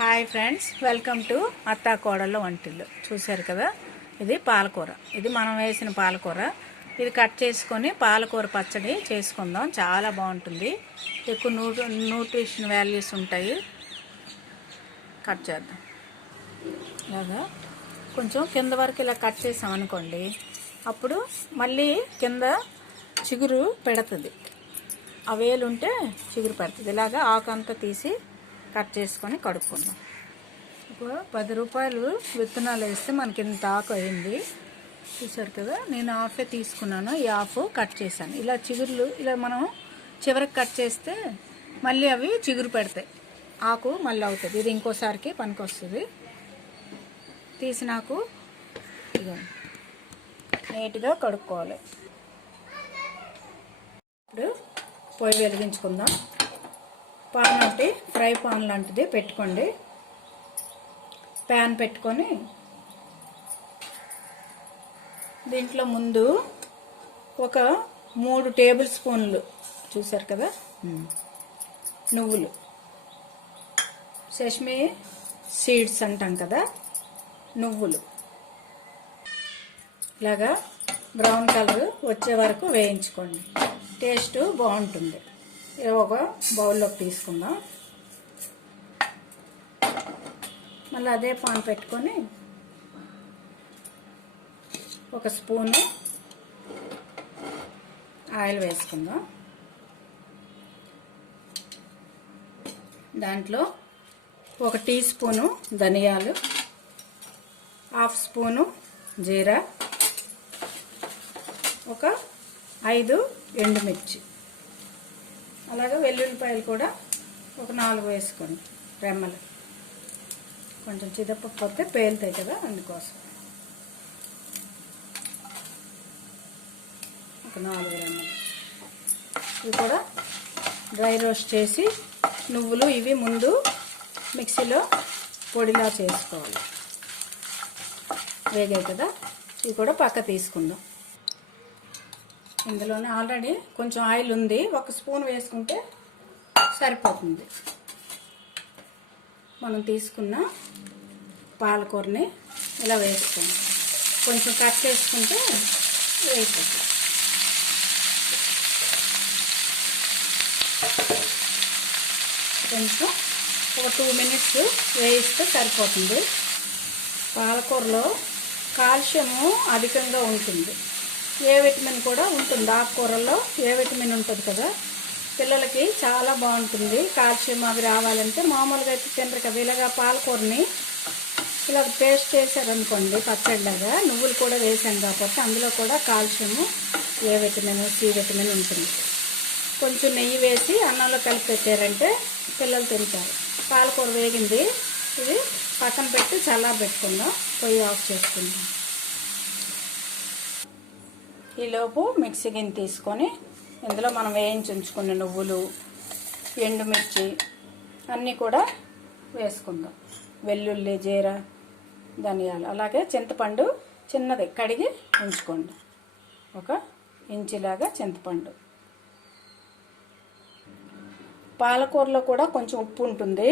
Hi friends, welcome to అత్తా కోడళ్ళ వంటిల్లు. చూశారు కదా, ఇది పాలకూర. ఇది మనం వేసిన పాలకూర. ఇది కట్ చేసుకొని పాలకూర పచ్చడి చేసుకుందాం. చాలా బాగుంటుంది. ఎక్కువ న్యూట్రిషన్ వాల్యూస్ ఉంటాయి. కట్ చేద్దాం. ఇలాగా కొంచెం కింద వరకు ఇలా కట్ చేసాం అనుకోండి, అప్పుడు మళ్ళీ కింద చిగురు పెడుతుంది. ఆ వేలు ఉంటే చిగురు పెడుతుంది. ఇలాగా ఆకంతా తీసి కట్ చేసుకొని కడుక్కుందాం. ఇప్పుడు 10 రూపాయలు విత్తనాలు వేస్తే మనకి ఇంత ఆకు అయింది. చూసారు కదా, నేను హాఫే తీసుకున్నాను. ఈ హాఫ్ కట్ చేశాను. ఇలా చిగురులు ఇలా మనం చివరికి కట్ చేస్తే మళ్ళీ అవి చిగురు పెడతాయి. ఆకు మళ్ళీ అవుతుంది. ఇది ఇంకోసారికి పనికి వస్తుంది. తీసినాకు ఇక నీట్గా కడుక్కోవాలి. ఇప్పుడు పొయ్యి వెలిగించుకుందాం. పాన్ అంటే ఫ్రై పాన్ లాంటిది పెట్టుకోండి. ప్యాన్ పెట్టుకొని దీంట్లో ముందు ఒక 3 టేబుల్ స్పూన్లు, చూసారు కదా, నువ్వులు, సెస్మీ సీడ్స్ అంటాం కదా, నువ్వులు ఇలాగా బ్రౌన్ కలర్ వచ్చే వరకు వేయించుకోండి. టేస్ట్ బాగుంటుంది. ఒక బౌల్లోకి తీసుకుందాం. మళ్ళీ అదే పాన్ పెట్టుకొని ఒక స్పూను ఆయిల్ వేసుకుందాం. దాంట్లో 1 టీ స్పూను ధనియాలు, 1/2 స్పూను జీరా, ఒక 5 ఎండుమిర్చి, అలాగే వెల్లుల్లిపాయలు కూడా ఒక 4 వేసుకోండి. రెమ్మలు కొంచెం చిదపకపోతే పేలుతాయి కదా, అందుకోసం ఒక 4 రెమ్మలు. ఇవి కూడా డ్రై రోస్ట్ చేసి నువ్వులు ఇవి ముందు మిక్సీలో పొడిలా చేసుకోవాలి. వేగాయి కదా, ఇవి కూడా పక్క తీసుకుందాం. ఇందులోనే ఆల్రెడీ కొంచెం ఆయిల్ ఉంది. 1 స్పూన్ వేసుకుంటే సరిపోతుంది. మనం తీసుకున్న పాలకూరని ఇలా వేసుకోండి. కొంచెం కట్ చేసుకుంటే వేసుకోండి. కొంచెం ఒక 2 మినిట్స్ వేయిస్తే సరిపోతుంది. పాలకూరలో కాల్షియము అధికంగా ఉంటుంది. ఏ విటమిన్ కూడా ఉంటుంది. ఆకుకూరల్లో ఏ విటమిన్ ఉంటుంది కదా, పిల్లలకి చాలా బాగుంటుంది. కాల్షియం అవి రావాలంటే మామూలుగా అయితే తినరు కదా. ఇలాగా పాలకూరని ఇలా పేస్ట్ చేశారనుకోండి పచ్చడిలాగా, నువ్వులు కూడా వేసాను కాబట్టి అందులో కూడా calcium, A vitamin, C vitamin ఉంటుంది. కొంచెం నెయ్యి వేసి అన్నంలో కలిపి పెట్టారంటే పిల్లలు తింటారు. పాలకూర వేగింది. ఇది పక్కన పెట్టి చల్లారబెట్టుకుందాం. పొయ్యి ఆఫ్ చేసుకుందాం. ఈలోపు మిక్సీ గిన్నె తీసుకొని ఇందులో మనం వేయించి ఉంచుకున్న నువ్వులు, ఎండుమిర్చి అన్నీ కూడా వేసుకుందాం. వెల్లుల్లి, జీరా, ధనియాలు, అలాగే చింతపండు చిన్నది కడిగి ఉంచుకోండి. 1 ఇంచులాగా చింతపండు. పాలకూరలో కూడా కొంచెం ఉప్పు ఉంటుంది.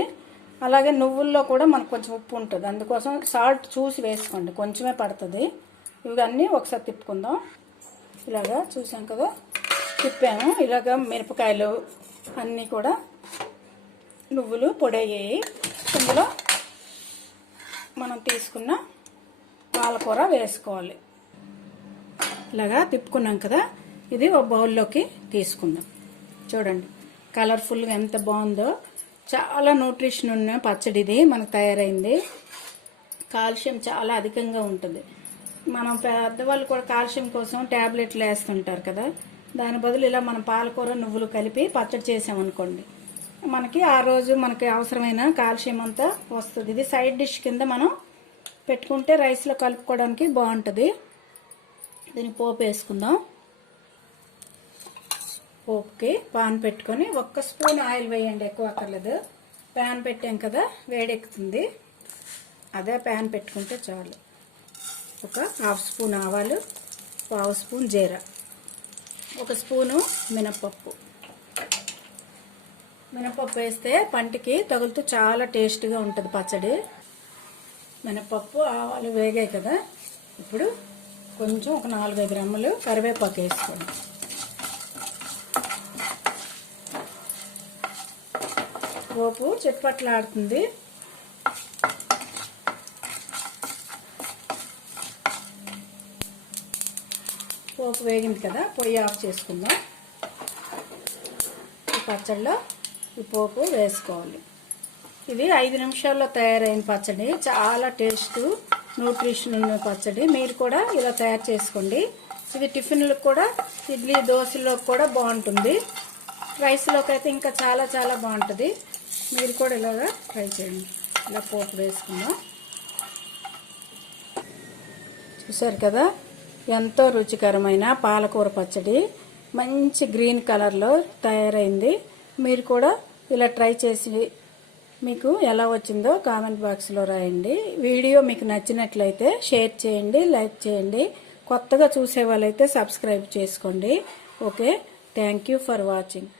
అలాగే నువ్వుల్లో కూడా మనకు కొంచెం ఉప్పు ఉంటుంది. అందుకోసం సాల్ట్ చూసి వేసుకోండి. కొంచెమే పడుతుంది. ఇవన్నీ ఒకసారి తిప్పుకుందాం. ఇలాగా చూసాం కదా, తిప్పాము. ఇలాగా మిరపకాయలు అన్నీ కూడా నువ్వులు పొడయ్యాయి. ఇందులో మనం తీసుకున్న పాలకూర వేసుకోవాలి. ఇలాగా తిప్పుకున్నాం కదా, ఇది ఒక బౌల్లోకి తీసుకుందాం. చూడండి కలర్ఫుల్గా ఎంత బాగుందో. చాలా న్యూట్రిషన్ ఉన్న పచ్చడి ఇది మనకు తయారైంది. కాల్షియం చాలా అధికంగా ఉంటుంది. మనం పెద్దవాళ్ళు కూడా కాల్షియం కోసం ట్యాబ్లెట్లు వేస్తుంటారు కదా, దాని బదులు ఇలా మనం పాలకూర నువ్వులు కలిపి పచ్చడి చేసామనుకోండి, మనకి ఆ రోజు మనకి అవసరమైన కాల్షియం అంతా వస్తుంది. ఇది సైడ్ డిష్ కింద మనం పెట్టుకుంటే రైస్లో కలుపుకోవడానికి బాగుంటుంది. దీన్ని పోపు వేసుకుందాం. పోపుకి పాన్ పెట్టుకొని 1 స్పూన్ ఆయిల్ వేయండి, ఎక్కువ అక్కర్లేదు. ప్యాన్ పెట్టాం కదా, వేడెక్కుతుంది. అదే ప్యాన్ పెట్టుకుంటే చాలు. ఒక 1/2 స్పూన్ ఆవాలు, 1/2 స్పూన్ జీరా, 1 స్పూను మినప్పప్పు, మినపప్పు వేస్తే పంటికి తగులుతూ చాలా టేస్ట్గా ఉంటుంది పచ్చడి. మినపప్పు ఆవాలు వేగాయి కదా, ఇప్పుడు కొంచెం ఒక 4-5 రెమ్మలు కరివేపాకు వేసుకోండి. పోపు చిట్పట్లాడుతుంది. పోపు వేగింది కదా, పొయ్యి ఆఫ్ చేసుకుందాం. ఈ పచ్చడిలో ఈ పోపు వేసుకోవాలి. ఇది 5 నిమిషాల్లో తయారైన పచ్చడి. చాలా టేస్ట్, న్యూట్రిషన్ ఉన్న పచ్చడి. మీరు కూడా ఇలా తయారు చేసుకోండి. ఇది టిఫిన్లకు కూడా, ఇడ్లీ దోశలోకి కూడా బాగుంటుంది. రైస్లోకి అయితే ఇంకా చాలా చాలా బాగుంటుంది. మీరు కూడా ఇలాగా ట్రై చేయండి. ఇలా పోపు వేసుకుందాం. చూసారు కదా, ఎంతో రుచికరమైన పాలకూర పచ్చడి మంచి గ్రీన్ కలర్లో తయారైంది. మీరు కూడా ఇలా ట్రై చేసి మీకు ఎలా వచ్చిందో కామెంట్ బాక్స్లో రాయండి. వీడియో మీకు నచ్చినట్లయితే షేర్ చేయండి, లైక్ చేయండి. కొత్తగా చూసే వాళ్ళైతే సబ్స్క్రైబ్ చేసుకోండి. Okay, thank you for watching.